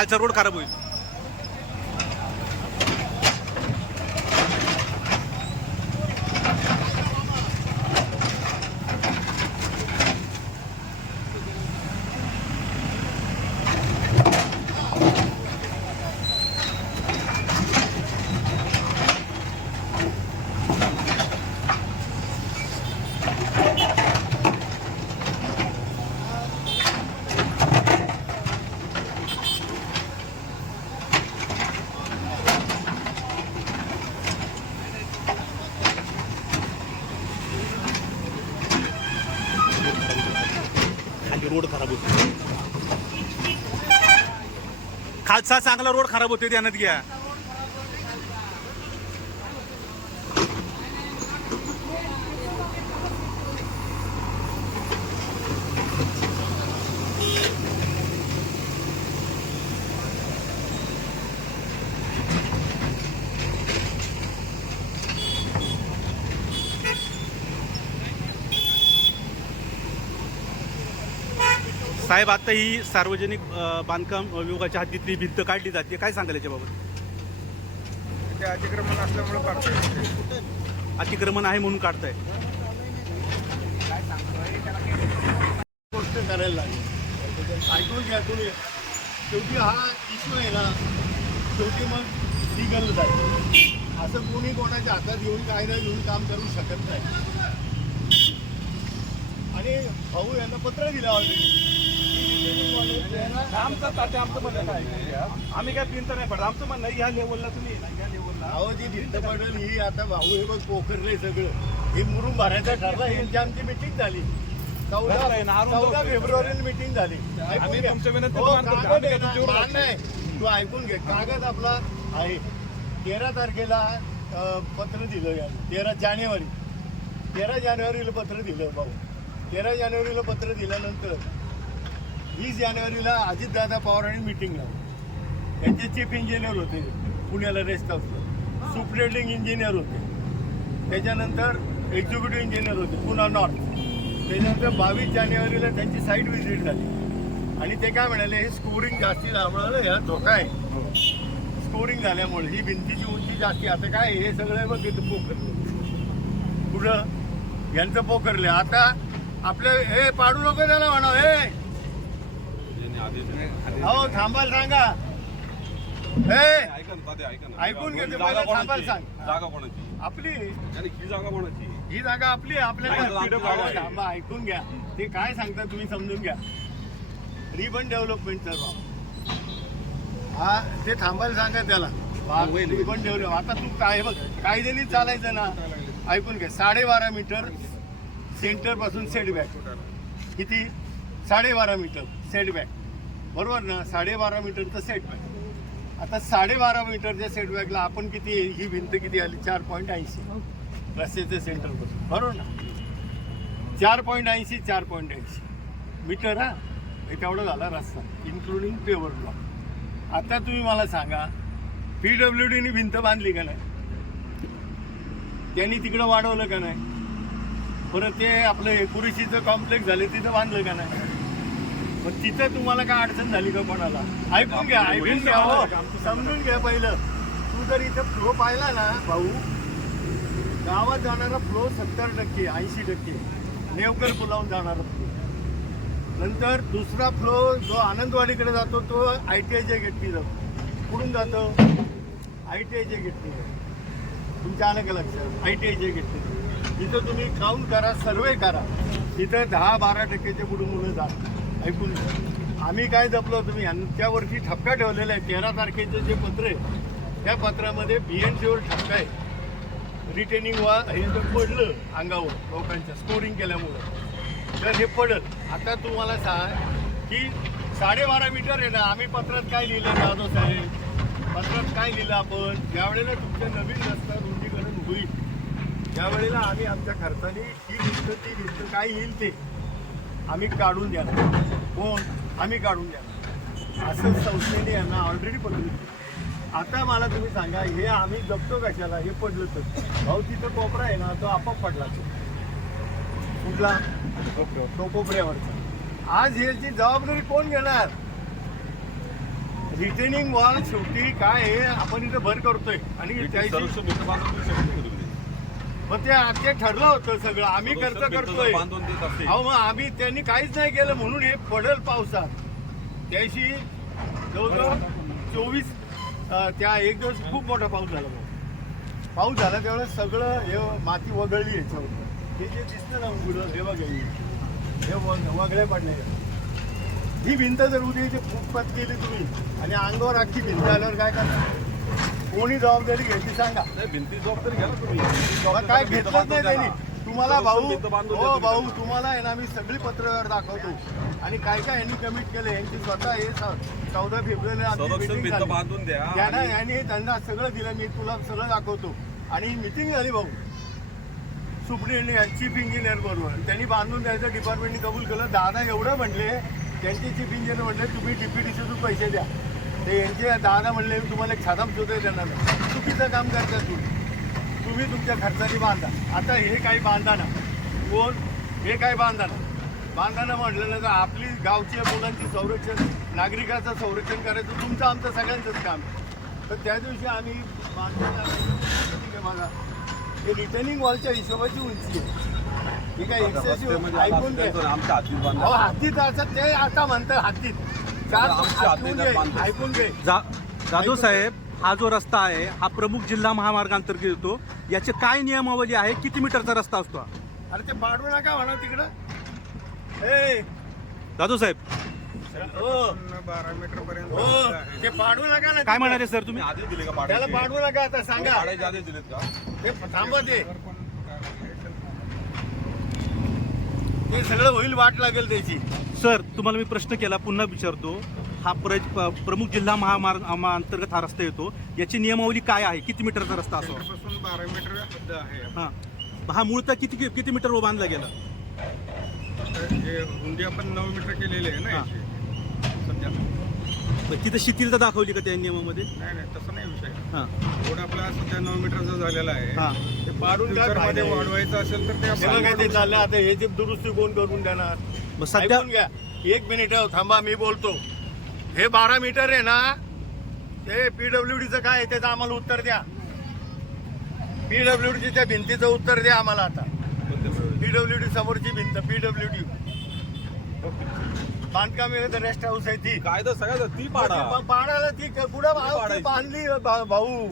खालचा रोड खराब होईल खाली रोड खराब होतो खालचा चांगला रोड खराब होते ध्यानात घ्या. साहेब आता ही सार्वजनिक बांधकाम विभागाच्या हद्दीतली भिंत काढली जाते. काय सांगाल याच्याबाबत? ते अतिक्रमण असल्यामुळे काढतोय अतिक्रमण आहे म्हणून काढताय. गोष्ट करायला लागली. ऐकून घ्या तुम्ही. शेवटी हा इश्यू आहे ना शेवटी मग लिगल जाईल. असं कोणी कोणाच्या हातात घेऊन काय ना घेऊन काम करू शकत नाही. आणि भाऊ यांना पत्र दिलं ऑलरेडी आमचं तात्या आमचं म्हणणं काय आम्ही काय पिंत नाही पडत. आमचं म्हणणं ह्या लेवलला तुम्ही ह्या लेवलला अहो जी भिंत पडेल ही आता भाऊ हे बघ पोखरले सगळं. हे मुरुम भरायचं ठरलं यांची आमची मिटिंग झाली. चौदा बरोबर आहे ना, अरुण चौदा जाऊ. फेब्रुवारी मिटिंग झाली. आम्ही. तुमच्या विनंती नाही तू ऐकून घे. कागद आपला आहे. तेरा तारखेला पत्र दिलं या तेरा जानेवारी. तेरा जानेवारीला पत्र दिलं भाऊ. तेरा जानेवारीला पत्र दिल्यानंतर वीस जानेवारीला अजितदादा पवारांनी मिटिंग लावली त्यांचे चीफ इंजिनियर होते पुण्याला रेस्ट हाऊसला सुपरिटेंडिंग इंजिनियर होते. त्याच्यानंतर एक्झिक्युटिव्ह इंजिनियर होते पुन्हा नॉर्थ त्याच्यानंतर बावीस जानेवारीला त्यांची साईट व्हिजिट झाली. आणि ते काय म्हणाले हे स्कोरिंग जास्ती झाल्यामुळे ह्या धोका आहे. स्कोरिंग झाल्यामुळे ही भिंतीची उंची जास्ती आता काय हे सगळं बघ इथं पोखरलं. कुठं? यांचं पोखरले. आता आपले हे पाडू नको त्याला म्हणा हे. हो थांबाल सांगा. हे. ऐकून घेते, पहिला? थांबायला सांग. जागा कोणाची? आपली? आणि ही जागा कोणाची? ही जागा आपली आहे, आपल्याला नाही. जागा आहे. थांबा, ऐकून घ्या. ते काय सांगता तुम्ही समजून घ्या. रिबन डेव्हलपमेंट सर हा ते थांबायला सांगा त्याला. Ribbon develop. आता तू काय बघ कायद्याने चालायचं ना. ऐकून घ्या. साडेबारा मीटर सेंटरपासून सेटबॅक किती? साडेबारा मीटर सेटबॅक बरोबर ना? साडेबारा मीटरचं सेटबॅक आता साडेबारा मीटरच्या सेटबॅकला आपण किती ही भिंत किती आली? चार पॉईंट ऐंशी. रस्त्याच्या सेंटरपासून बरोबर ना? चार पॉईंट ऐंशी चार पॉईंट ऐंशी. मीटर हा? हे तेवढा झाला रस्ता इन्क्लुडिंग पेवर ब्लॉक आता तुम्ही मला सांगा पी डब्ल्यू डीने भिंत बांधली का नाही? त्यांनी तिकडं वाढवलं का नाही? परत ते आपलं एकुरेशीचं कॉम्प्लेक्स झाले तिथं बांधलं का नाही? पण तिथं तुम्हाला काय अडचण झाली का कोणाला? ऐकून घ्या ऐकून घ्या हो. समजून घ्या पहिलं. तू जर इथं फ्लो पाहिला ना भाऊ गावात जाणारा फ्लो सत्तर टक्के ऐंशी टक्के. नेवकर पुलावून जाणारा फ्लो नंतर दुसरा फ्लो जो आनंदवाडीकडे जातो तो आय टी आयच्या गेटनी जातो. कुठून जातो? आय टी आयच्या गेटनी जातो. तुमच्या आलं का लक्षात आय टी आयच्या गेटनी तिथं तुम्ही काउंट करा सर्वे करा. तिथं दहा बारा टक्केचे पुढे मुलं जात ऐकून आम्ही काय जपलो तुम्ही त्यावरती ठपका ठेवलेला आहे. तेरा तारखेचं जे पत्र आहे त्या पत्रामध्ये बी एन सीवर ठपका आहे. रिटेनिंग वा हे जर पडलं अंगावर लोकांच्या स्कोरिंग केल्यामुळं. तर हे पडल. आता तुम्हाला सांग की साडेबारा मीटर आहे ना आम्ही पत्रात काय लिहिलं जाधव साहेब? पत्रात काय लिहिलं आपण? ज्यावेळेला तुमच्या नवीन रस्ता रुंदीकरण होईल त्यावेळेला आम्ही आमच्या खर्चाने ही भिंत ती भिंत काय येईल ते आम्ही काढून द्याल कोण? आम्ही काढून द्याल असं संस्थेने यांना ऑलरेडी दिलं. आता मला तुम्ही सांगा हे आम्ही जपतो कशाला? हे पडलं तर. भाऊ तिथं कोपरा आहे ना तो आपोआप पडला तो. कुठला? तो कोपऱ्यावरचा आज याची जबाबदारी कोण घेणार? रिटेनिंग वॉल शेवटी काय आहे? आपण इथं भर करतोय. आणि त्याची मग ते ते ठरलं होतं सगळं. आम्ही खर्च करतोय. बांधून देत असते अहो मग आम्ही त्यांनी काहीच नाही केलं म्हणून हे पडेल पावसात. त्याशी जवळजवळ चोवीस त्या एक दिवस खूप मोठा पाऊस झाला. पाऊस झाला त्यावेळेस सगळं हे माती वगळली याच्यावर. हे जे दिसतं ना उघडं हे बघा हे. हे वग- वगळे पडले ही भिंत जर उद्या इथे फुटपात केली तुम्ही आणि अंगावर अख्खी भिंत आल्यावर काय करणार? कोणी जबाबदारी घ्यायची सांगा. भिंती जबाबदारी घ्या ना तुम्ही. काय घेतलंच नाही त्यांनी. तुम्हाला भाऊ हो भाऊ. तुम्हाला. आहे ना मी सगळी पत्रव्यवहार दाखवतो. आणि काय काय यांनी कमिट केले यांची स्वतः हे चौदा फेब्रुवारीला. बांधून द्या त्यांना यांनी त्यांना सगळं दिलं मी तुला सगळं दाखवतो. आणि मिटिंग झाली भाऊ. सुप्रिटेंडेंट चीफ इंजिनियर बरोबर. त्यांनी बांधून द्यायचं डिपार्टमेंटनी कबूल केलं. दादा एवढं म्हणले त्यांचे चीफ इंजिनियर म्हणले तुम्ही डीपीडीसीतून पैसे द्या. ते यांचे दादा म्हणले तुम्हाला एक सुद्धा देणार नाही. चुकीचं काम करता तुम्ही तुम्ही तुमच्या खर्चाने बांधा. आता हे काही बांधाना कोण? हे काय बांधाना बांधाना म्हटलं ना तर आपली गावच्या मुलांची संरक्षण नागरिकाचं संरक्षण करायचं तुमचं आमचं सगळ्यांचंच काम आहे. तर त्या दिवशी आम्ही बांधताना ठीक आहे बघा. हे रिटर्निंग वॉलच्या हिशोबाची उंची आहे. हे काय एक्सेसिव्ह ऐकून आमच्या बांधा. हातीत असं ते आता म्हणतात हातीत. जा जाधव साहेब हा जो रस्ता आहे हा प्रमुख जिल्हा महामार्गांतर्गत येतो. याचे काय नियमावली आहे? किती मीटरचा रस्ता असतो हा? अरे ते पाडू नका म्हणा तिकडं. ए जाधव साहेब. हो बारा मीटर पर्यंत हो ते पाडू नका ना काय म्हणाले सर तुम्ही? आधी दिले का त्याला पाडू नका आता सांगा. पाडायचे आधी दिलेत का? ते थांबा ते. ते सगळं होईल वाट लागेल त्याची. सर तुम्हाला मी प्रश्न केला पुन्हा विचारतो. हा प्र प्रमुख जिल्हा महामार्ग अंतर्गत हा रस्ता येतो. याची नियमावली काय आहे? किती मीटरचा रस्ता असतो पासून बारा मीटर हद्द आहे. हा. हा मूळचा किती किती मीटर बांधला गेला? रुंदी आपण नऊ मीटर केलेली आहे ना हा. याची. मग तिथं शिथिलता दाखवली का त्या नियमामध्ये? नाही नाही तसं नाही विषय हा. रोड आपला सध्या नऊ मीटरचा झालेला आहे. हा. ते पाडून काय फ्युचर फायदा मध्ये आहे? वाढवायचं असेल तर ते हे चाललं? आता हे दुरुस्ती कोण करून देणार? मग सध्या ऐकून घ्या. एक मिनिट हो, थांबा मी बोलतो. हे बारा मीटर आहे ना ते पीडब्ल्यूडीचं काय आहे त्याचं आम्हाला उत्तर द्या. पीडब्ल्यूडीच्या भिंतीचं उत्तर द्या आम्हाला आता. पीडब्ल्यूडी समोरची भिंत पीडब्ल्यूडी. बांधकाम रेस्ट हाऊस आहे ती कायदा सगळ्यात ती पाडा मग पाडायला ती क- पुढं भाऊ ती पाडायची. बांधली भा- भाऊ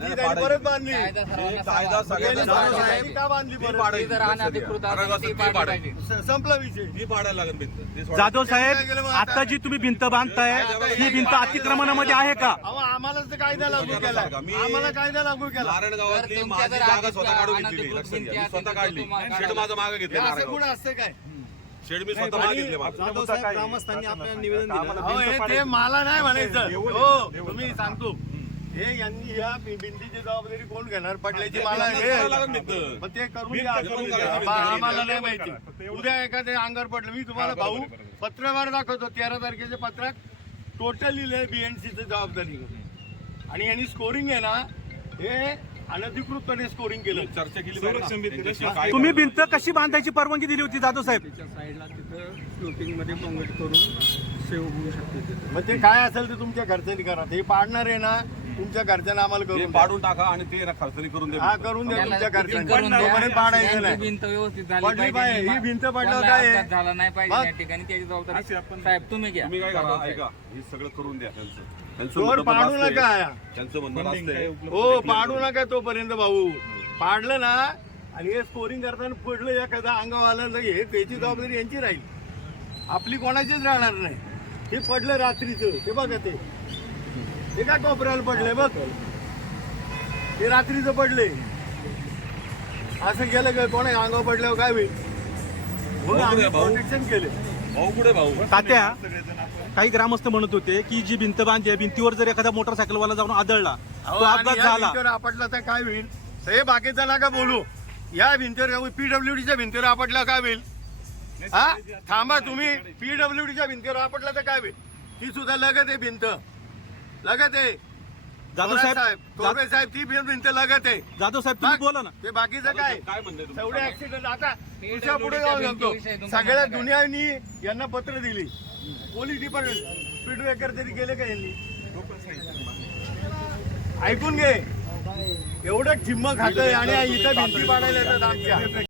ती त्यांनी परत बांधली कायदा सर्वांना कायदा समान. त्यांनी सगळ्यांना कायदा समान आहे. त्यांनी का बांधली ती परत पाडायची. ती जर अनधिकृत असेल, अरे, ती ती पाडली पाडायची. पाहिजे. स- संपला विषय ती पाडायला लागेल भिंत ती सोडा. जाधव साहेब काय आता? जी तुम्ही भिंत बांधताय ही भिंत अतिक्रमणामध्ये आहे का अहो आम्हालाच तर कायदा लागू केला मी- आम्हाला कायदा लागू केला नारायण तर गावातली तुमच्या माझी जर जागा आधीच स्वतः काढून घेतलेली अनधिकृत लक्षात घ्या भिंती मी स्वतः असतील तर काढली तुम्हाला माझं मागे घेतले हे असं नारायण कुठं गावात. असतं काय शेड मी स्वतः. जाधव साहेब ग्रामस्थांनी आपल्याला निवेदन दिलं. अहो हे ते मला नाही म्हणायचं. हो तुम्ही सांगतो. हे यांनी या भि- भिंतीची जबाबदारी कोण घेणार? पडल्याची मला करावं लागेल ते करून भिंत द्या करून करून द्या. द्या. भिंत बा- करून आम्हाला. नाही माहिती. उद्या एखादे अंगावर पडलं मी तुम्हाला भाऊ. पत्रव्यवहार दाखवतो तेरा तारखेच्या पत्रात टोटल लिहिलंय बीएनसीचं जबाबदारी. आणि यांनी स्कोरिंग आहे ना हे अनधिकृतपणे स्कोरिंग केलं चर्चा केली संरक्षण काय तुम्ही भिंत कशी बांधायची परवानगी दिली होती जाधव साहेब त्याच्या साईडला तिथं फ्लोटिंगमध्ये पंगत करून सेव होऊ शकते तिथे मग ते काय असेल ते तुमच्या घरच्यांनी करा ते पाडणार आहे ना तुमच्या घरच्यांना आम्हाला ते करून द्या. पाडून टाका आणि ते ना खर्चनी करून द्या हा. करून द्या त्याला तुमच्या फिटिंग घरच्यांनी करून द्या. तोपर्यंत पाडायचं त्यांची नाही भिंत व्यवस्थित झाली पडली पाहिजे. ही भिंत पडल्यावर कोणाला काय आहे? अपघात झाला नाही पाहिजे मग? या ठिकाणी त्याची जबाबदारी साहेब तुम्ही घ्या तुम्ही काय करा. ऐका हे सगळं करून द्या त्यांचं त्यांचं चोर म्हणणं पण पाडू असतंय. नका. त्यांचं म्हणणं असतंय. हो पाडू नका तोपर्यंत भाऊ. पाडलं ना आणि हे स्कोरिंग करताना पडलं एखादा अंगावाला हे त्याची जबाबदारी यांची राहील. आपली कोणाचीच राहणार नाही. हे पडलं रात्रीचं. ते बघा ते. हे काय कोपऱ्याला पडलंय बघ. ते रात्रीचं पडले असं गेलं का कोणा अंगावर पडल्यावर काय होईल? म्हणून आम्ही भाऊ. प्रोटेक्शन केले. भाऊ कुठे भाऊ? तात्या. काही ग्रामस्थ म्हणत होते की जी भिंत बांधली आहे, भिंतीवर जर एखादा मोटरसायकलवाला जाऊन आदळला तो अपघात झाला. आपटला तर काय होईल? हे बाकीचा नका बोलू. या भिंतीवर पीडब्ल्यूडीच्या भिंतीवर आपटला काय होईल? हा? थांबा तुम्ही. पीडब्ल्यूडीच्या भिंतीवर आपटला तर काय होईल? ती सुद्धा लगत आहे भिंत. लगत आहे. जाधव थोरात साहेब थोरवे साहेब ती भिंत लगत आहे. जाधव साहेब तुम्ही बोला ना. ते बाकीचं काय? काय? एवढे ऍक्सिडेंट आता पुढच्या पुढे जाऊ शकतो. सगळ्या? दुनियानी यांना पत्र दिली. पोलीस डिपार्टमेंट स्पीड ब्रेकर तरी केले का यांनी? ऐकून घे. एवढं चिम्म खातंय आणि इथं भिंती पाडायला येतात आमच्या.